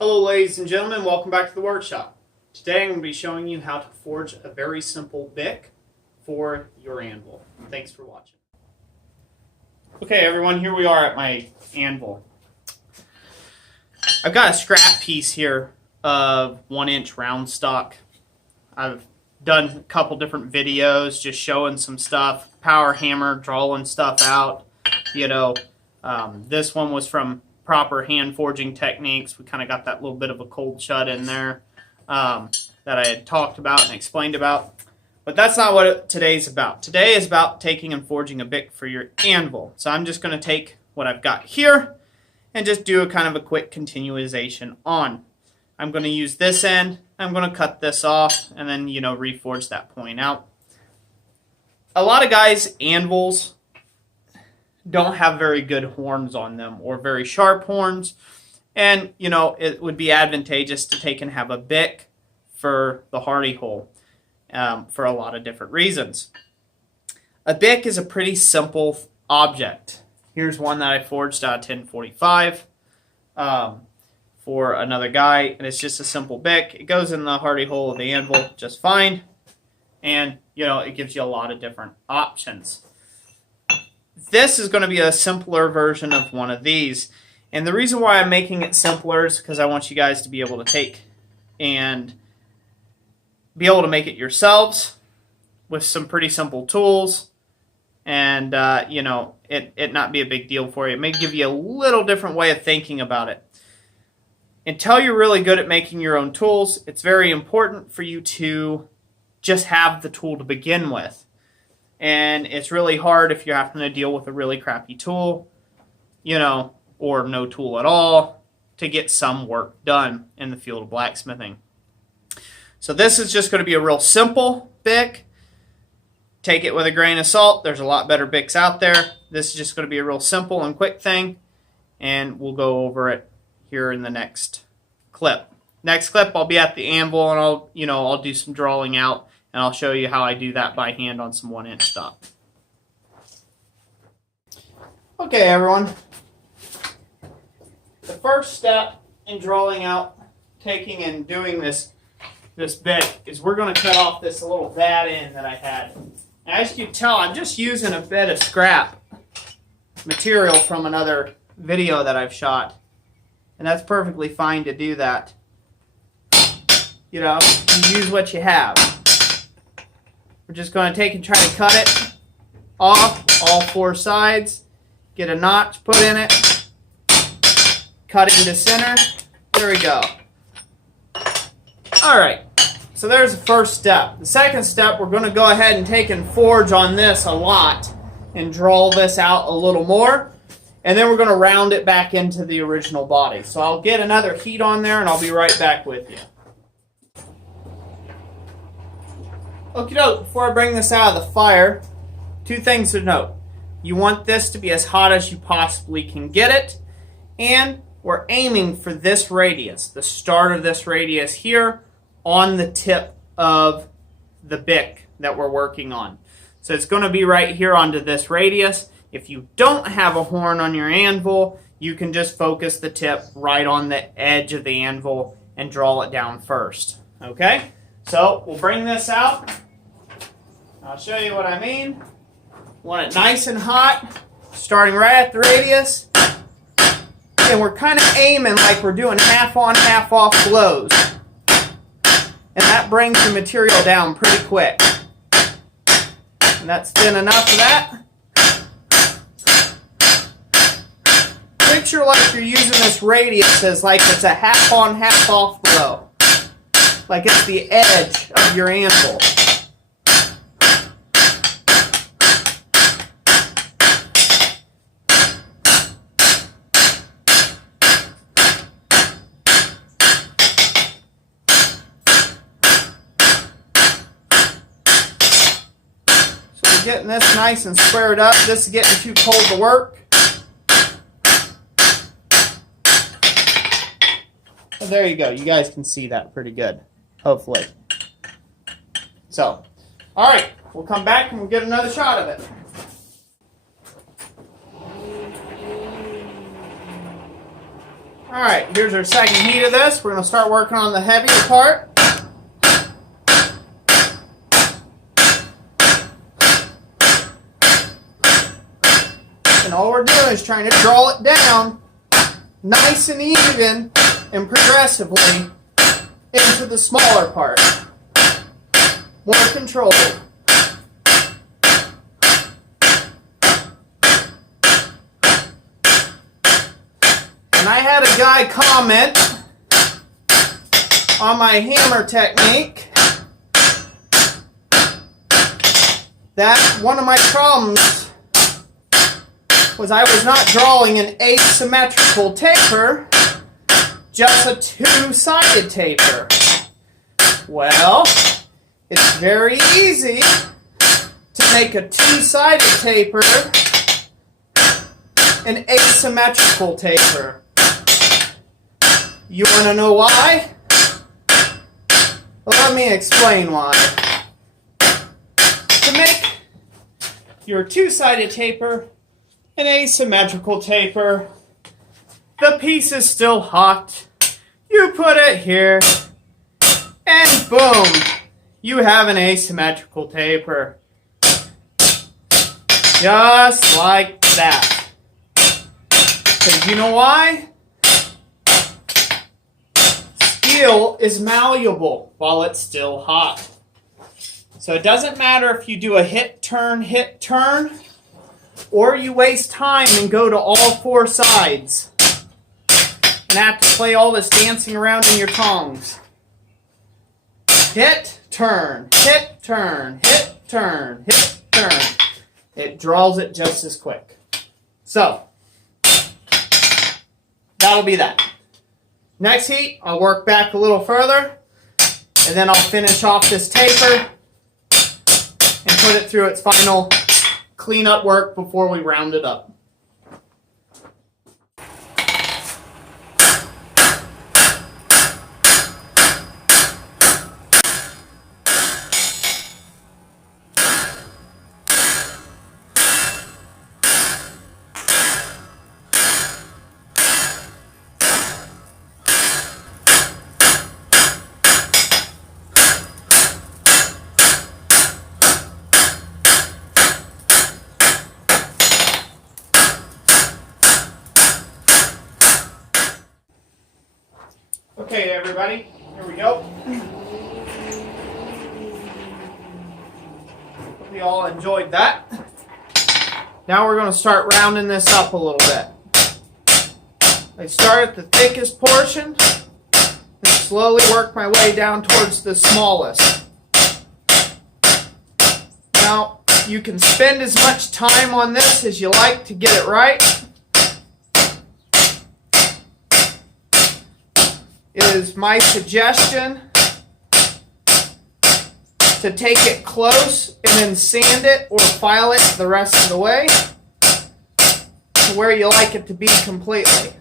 Hello ladies and gentlemen, welcome back to the workshop. Today I'm going to be showing you how to forge a very simple Bick for your anvil. Thanks for watching. Okay everyone, here we are at my anvil. I've got a scrap piece here of 1-inch round stock. I've done a couple different videos just showing some stuff, power hammer, drawing stuff out. This one was from proper hand forging techniques. We kind of got that little bit of a cold shut in there that I had talked about and explained about. But that's not what today's about. Today is about taking and forging a Bick for your anvil. So I'm just going to take what I've got here and just do a kind of a quick continuation on. I'm going to use this end. I'm going to cut this off and then, reforge that point out. A lot of guys' anvils don't have very good horns on them or very sharp horns, and it would be advantageous to take and have a Bick for the hardy hole for a lot of different reasons. A Bick is a pretty simple object. Here's one that I forged out of 1045 for another guy, and it's just a simple Bick. It goes in the hardy hole of the anvil just fine, and it gives you a lot of different options. This is going to be a simpler version of one of these. And the reason why I'm making it simpler is because I want you guys to be able to take and be able to make it yourselves with some pretty simple tools. And, it not be a big deal for you. It may give you a little different way of thinking about it. Until you're really good at making your own tools, it's very important for you to just have the tool to begin with. And it's really hard if you're having to deal with a really crappy tool, or no tool at all, to get some work done in the field of blacksmithing. So this is just going to be a real simple Bick. Take it with a grain of salt. There's a lot better Bicks out there. This is just going to be a real simple and quick thing, and we'll go over it here in the next clip. Next clip, I'll be at the anvil, and I'll do some drawing out. And I'll show you how I do that by hand on some 1-inch stock. Okay, everyone. The first step in drawing out, taking and doing this Bick is we're going to cut off this little bad end that I had. As you can tell, I'm just using a bit of scrap material from another video that I've shot. And that's perfectly fine to do that. You use what you have. We're just going to take and try to cut it off all 4 sides, get a notch put in it, cut it into center. There we go. Alright, so there's the first step. The second step, we're going to go ahead and take and forge on this a lot and draw this out a little more, and then we're going to round it back into the original body. So I'll get another heat on there and I'll be right back with you. Okie doke, before I bring this out of the fire, 2 things to note. You want this to be as hot as you possibly can get it, and we're aiming for this radius, the start of this radius here on the tip of the Bick that we're working on. So it's going to be right here onto this radius. If you don't have a horn on your anvil, you can just focus the tip right on the edge of the anvil and draw it down first. Okay? So we'll bring this out. I'll show you what I mean. Want it nice and hot, starting right at the radius. And we're kind of aiming like we're doing half on, half off blows. And that brings the material down pretty quick. And that's thin enough of that. Picture like you're using this radius as like it's a half on, half off blow. Like it's the edge of your anvil. So we're getting this nice and squared up. This is getting too cold to work. So there you go. You guys can see that pretty good. Hopefully. So, alright, we'll come back and we'll get another shot of it. Alright, here's our second heat of this. We're going to start working on the heavier part. And all we're doing is trying to draw it down nice and even and progressively into the smaller part. More controlled. And I had a guy comment on my hammer technique that one of my problems was I was not drawing an asymmetrical taper, just a two-sided taper. Well, it's very easy to make a two-sided taper an asymmetrical taper. You want to know why? Well, let me explain why. To make your two-sided taper an asymmetrical taper, the piece is still hot. You put it here, and boom, you have an asymmetrical taper. Just like that. Because you know why? Steel is malleable while it's still hot. So it doesn't matter if you do a hit, turn, or you waste time and go to all four sides and have to play all this dancing around in your tongs. Hit, turn, hit, turn, hit, turn, hit, turn. It draws it just as quick. So, that'll be that. Next heat, I'll work back a little further, and then I'll finish off this taper and put it through its final cleanup work before we round it up. Okay, everybody, here we go. Hope you all enjoyed that. Now we're going to start rounding this up a little bit. I start at the thickest portion and slowly work my way down towards the smallest. Now, you can spend as much time on this as you like to get it right. It is my suggestion to take it close and then sand it or file it the rest of the way to where you like it to be completely.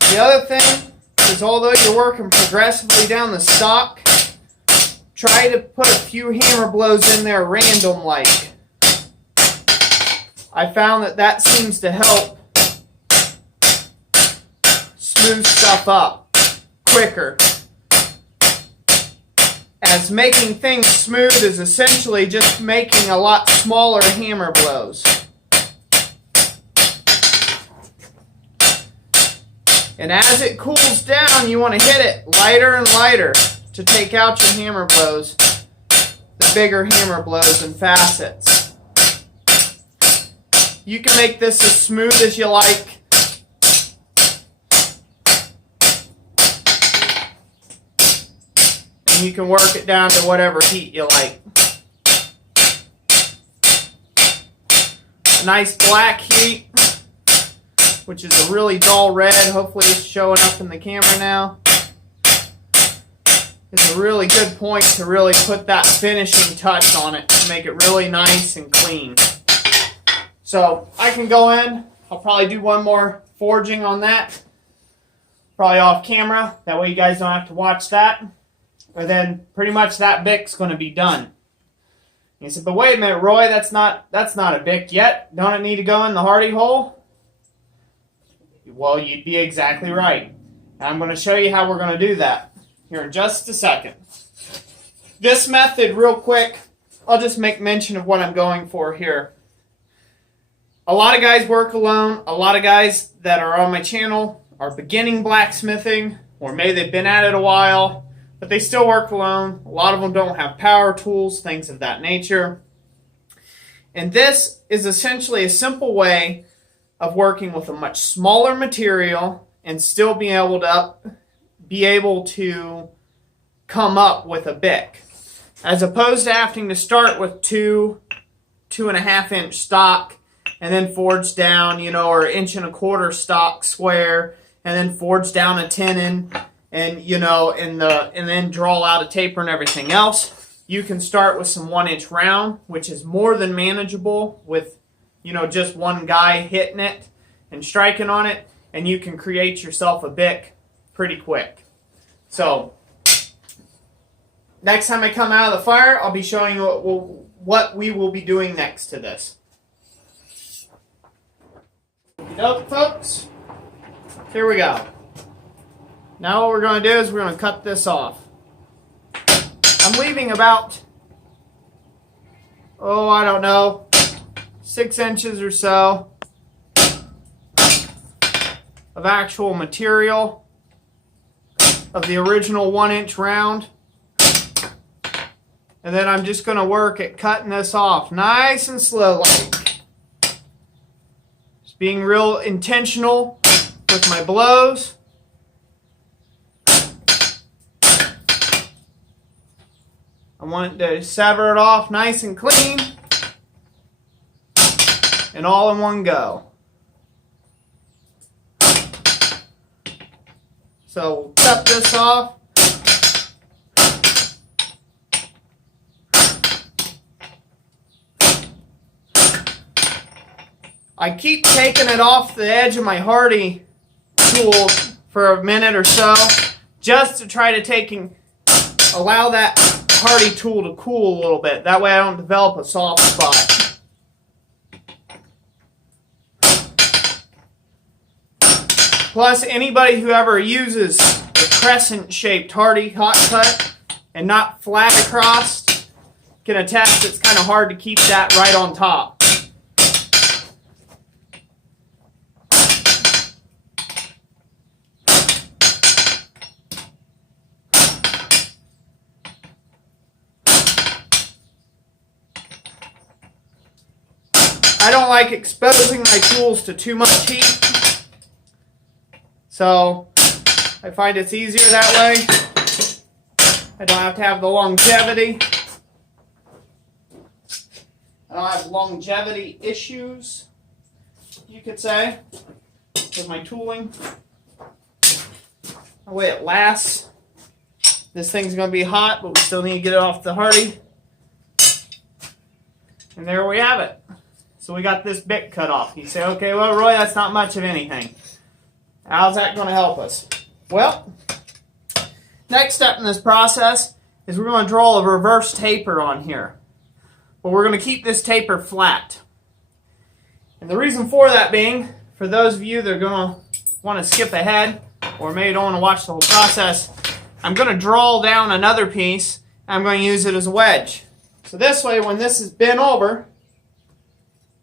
The other thing is, although you're working progressively down the stock, try to put a few hammer blows in there random-like. I found that seems to help smooth stuff up quicker. As making things smooth is essentially just making a lot smaller hammer blows. And as it cools down, you want to hit it lighter and lighter to take out your hammer blows, the bigger hammer blows and facets. You can make this as smooth as you like. And you can work it down to whatever heat you like. A nice black heat, which is a really dull red. Hopefully it's showing up in the camera now. It's a really good point to really put that finishing touch on it to make it really nice and clean. So I can go in, I'll probably do one more forging on that, probably off camera, that way you guys don't have to watch that. And then pretty much that Bick's going to be done. You said, but wait a minute, Roy, that's not a Bick yet. Don't it need to go in the hardy hole? Well, you'd be exactly right. And I'm going to show you how we're going to do that here in just a second. This method, real quick, I'll just make mention of what I'm going for here. A lot of guys work alone. A lot of guys that are on my channel are beginning blacksmithing, or maybe they've been at it a while, but they still work alone. A lot of them don't have power tools, things of that nature. And this is essentially a simple way of working with a much smaller material and still being able to come up with a Bick. As opposed to having to start with 2.5 inch stock and then forge down, or 1 1/4 inch stock square, and then forge down a tenon, and and then draw out a taper and everything else. You can start with some 1 inch round, which is more than manageable with just one guy hitting it and striking on it, and you can create yourself a Bick pretty quick. So next time I come out of the fire, I'll be showing you what we will be doing next to this. Nope, folks. Here we go. Now what we're going to do is we're going to cut this off. I'm leaving about, I don't know, 6 inches or so of actual material of the original 1 inch round. And then I'm just going to work at cutting this off nice and slowly. Just being real intentional with my blows. I want to sever it off nice and clean and all in one go. So we'll cut this off. I keep taking it off the edge of my hardy tool for a minute or so, just to try to allow that hardy tool to cool a little bit. That way I don't develop a soft spot. Plus, anybody who ever uses a crescent-shaped hardy hot cut and not flat across can attest it's kind of hard to keep that right on top. I don't like exposing my tools to too much heat, so I find it's easier that way. I don't have to have the longevity. I don't have longevity issues, you could say, with my tooling. The way it lasts. This thing's going to be hot, but we still need to get it off the hardy. And there we have it. So we got this Bick cut off. You say, okay, well, Roy, that's not much of anything. How's that going to help us? Well, next step in this process is we're going to draw a reverse taper on here. But we're going to keep this taper flat. And the reason for that being, for those of you that are going to want to skip ahead, or maybe don't want to watch the whole process, I'm going to draw down another piece, and I'm going to use it as a wedge. So this way, when this is bent over,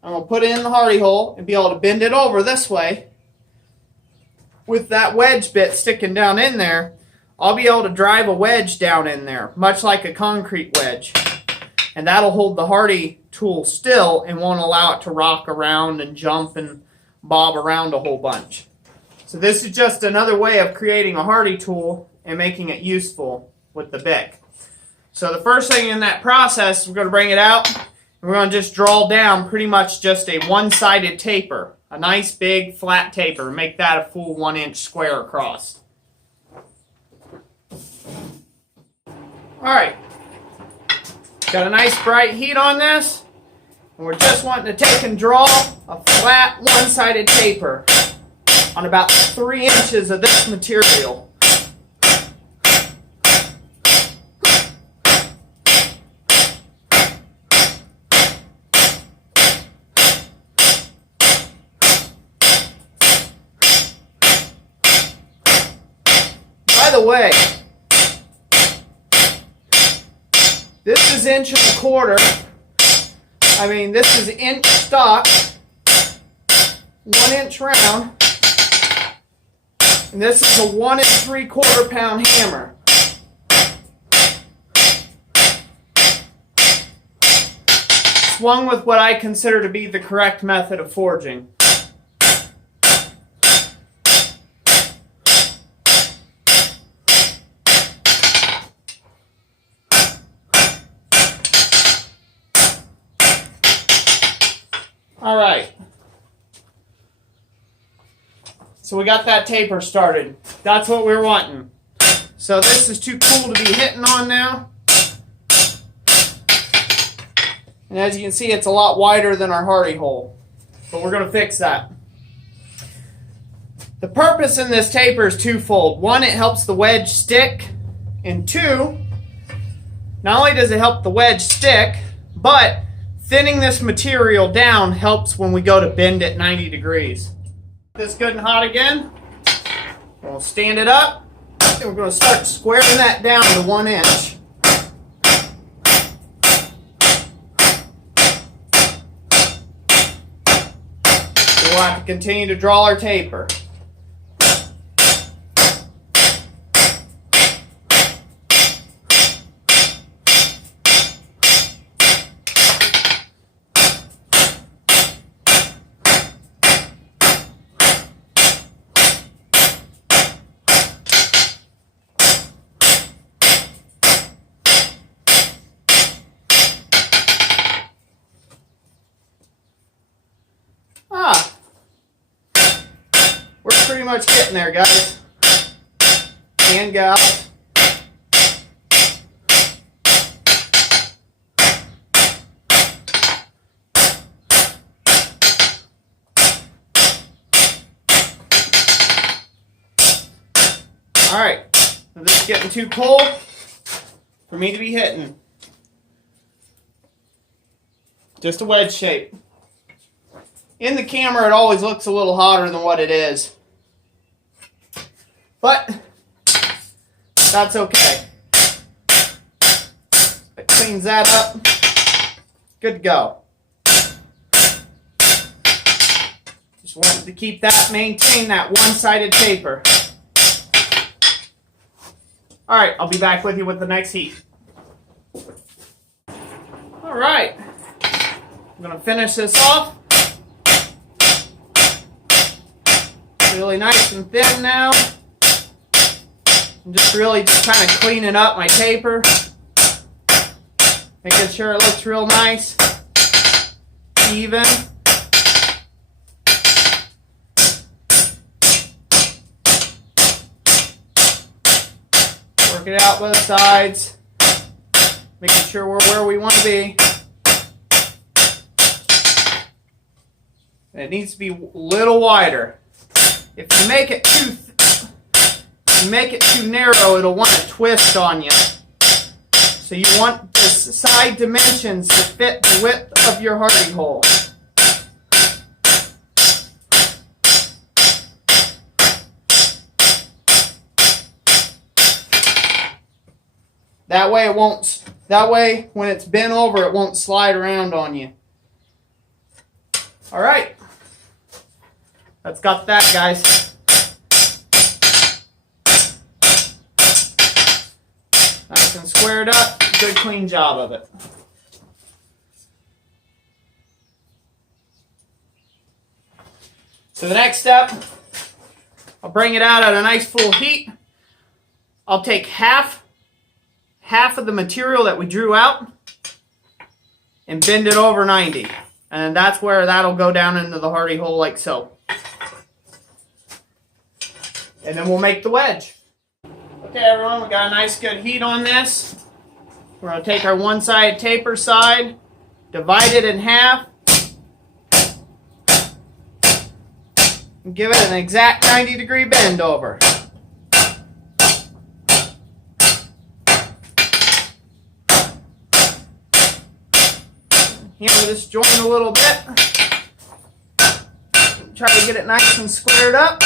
I'm going to put it in the hardy hole and be able to bend it over this way. With that wedge bit sticking down in there, I'll be able to drive a wedge down in there, much like a concrete wedge. And that'll hold the hardy tool still and won't allow it to rock around and jump and bob around a whole bunch. So this is just another way of creating a hardy tool and making it useful with the Bick. So the first thing in that process, we're going to bring it out. We're going to just draw down pretty much just a one-sided taper. A nice big flat taper. Make that a full 1 inch square across. Alright. Got a nice bright heat on this. And we're just wanting to take and draw a flat one-sided taper on about 3 inches of this material. By the way, this is 1.25 inch. I mean, this is inch stock, 1 inch round, and this is a 1 3/4 pound hammer. Swung with what I consider to be the correct method of forging. All right. So we got that taper started. That's what we're wanting. So this is too cool to be hitting on now. And as you can see, it's a lot wider than our hardy hole. But we're going to fix that. The purpose in this taper is twofold. One, it helps the wedge stick. And two, not only does it help the wedge stick, but thinning this material down helps when we go to bend it 90 degrees. This good and hot again. We'll stand it up. And we're going to start squaring that down to 1 inch. We'll have to continue to draw our taper. We're pretty much getting there, guys and gals. All right, so this is getting too cold for me to be hitting. Just a wedge shape. In the camera, it always looks a little hotter than what it is. But that's okay. It cleans that up. Good to go. Just wanted to keep that, maintain that one-sided taper. All right, I'll be back with you with the next heat. All right, I'm going to finish this off. Really nice and thin now. I'm just really kind of cleaning up my taper. Making sure it looks real nice. Even. Work it out both sides. Making sure we're where we want to be. And it needs to be a little wider. If you make it too narrow, it'll want to twist on you. So you want the side dimensions to fit the width of your hardy hole. That way it won't. That way, when it's bent over, it won't slide around on you. All right. That's got that, guys. Nice and squared up. Good clean job of it. So the next step, I'll bring it out at a nice full heat. I'll take half of the material that we drew out and bend it over 90. And that's where that'll go down into the hardy hole like so. And then we'll make the wedge. Okay, everyone, we got a nice good heat on this. We're going to take our one-sided taper side, divide it in half, and give it an exact 90-degree bend over. Hammer this joint a little bit. Try to get it nice and squared up.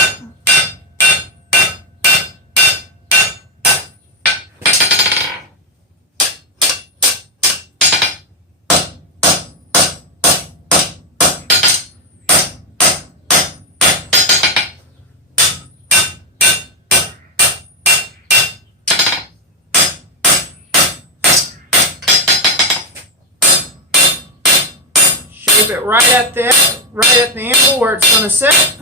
Keep it right at the anvil where it's going to sit.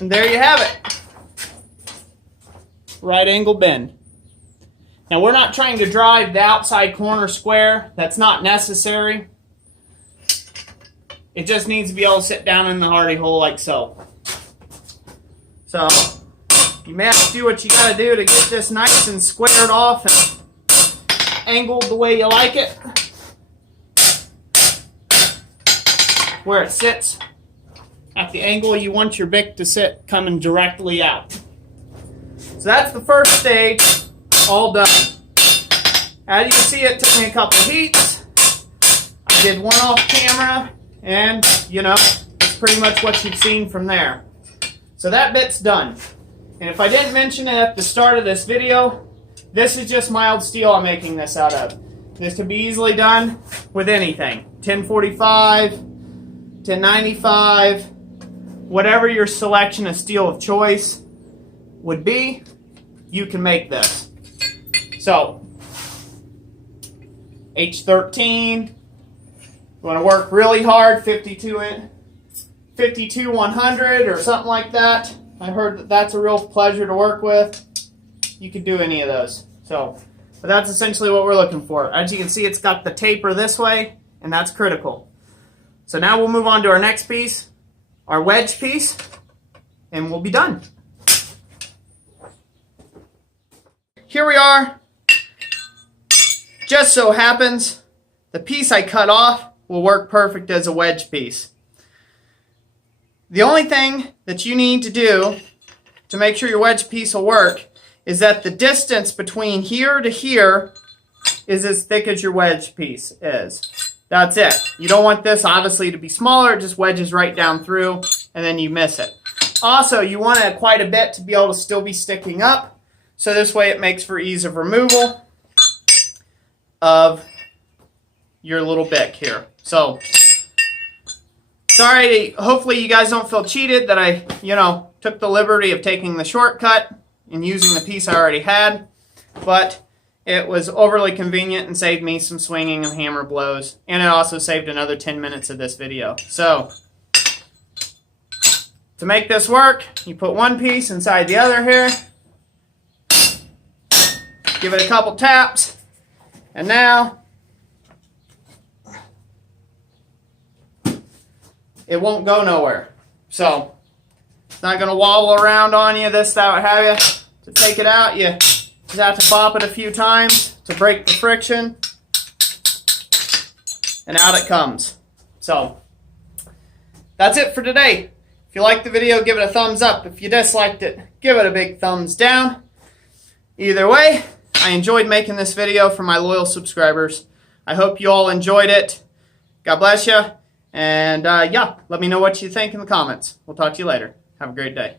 And there you have it. Right angle bend. Now we're not trying to drive the outside corner square. That's not necessary. It just needs to be able to sit down in the hardy hole like so. So you may have to do what you got to do to get this nice and squared off and angled the way you like it. Where it sits at the angle you want your Bick to sit, coming directly out. So that's the first stage, all done. As you can see, it took me a couple heats. I did one off camera, and you know, it's pretty much what you've seen from there. So that bit's done. And if I didn't mention it at the start of this video, this is just mild steel I'm making this out of. This can be easily done with anything. 1045, 1095, whatever your selection of steel of choice would be, you can make this. So, H13, you want to work really hard, 52 100 or something like that. I heard that that's a real pleasure to work with. You could do any of those. So, but that's essentially what we're looking for. As you can see, it's got the taper this way, and that's critical. So now we'll move on to our next piece, our wedge piece, and we'll be done. Here we are. Just so happens, the piece I cut off will work perfect as a wedge piece. The only thing that you need to do to make sure your wedge piece will work is that the distance between here to here is as thick as your wedge piece is. That's it. You don't want this obviously to be smaller. It just wedges right down through and then you miss it. Also, you want it quite a bit to be able to still be sticking up. So this way it makes for ease of removal of your little Bick here. So, sorry, hopefully you guys don't feel cheated that I, took the liberty of taking the shortcut and using the piece I already had. But it was overly convenient and saved me some swinging and hammer blows. And it also saved another 10 minutes of this video. So, to make this work, you put one piece inside the other here. Give it a couple taps. And now, it won't go nowhere. So, it's not going to wobble around on you, this, that, what have you. To take it out, you just have to pop it a few times to break the friction. And out it comes. So, that's it for today. If you liked the video, give it a thumbs up. If you disliked it, give it a big thumbs down. Either way, I enjoyed making this video for my loyal subscribers. I hope you all enjoyed it. God bless you. And yeah, let me know what you think in the comments. We'll talk to you later. Have a great day.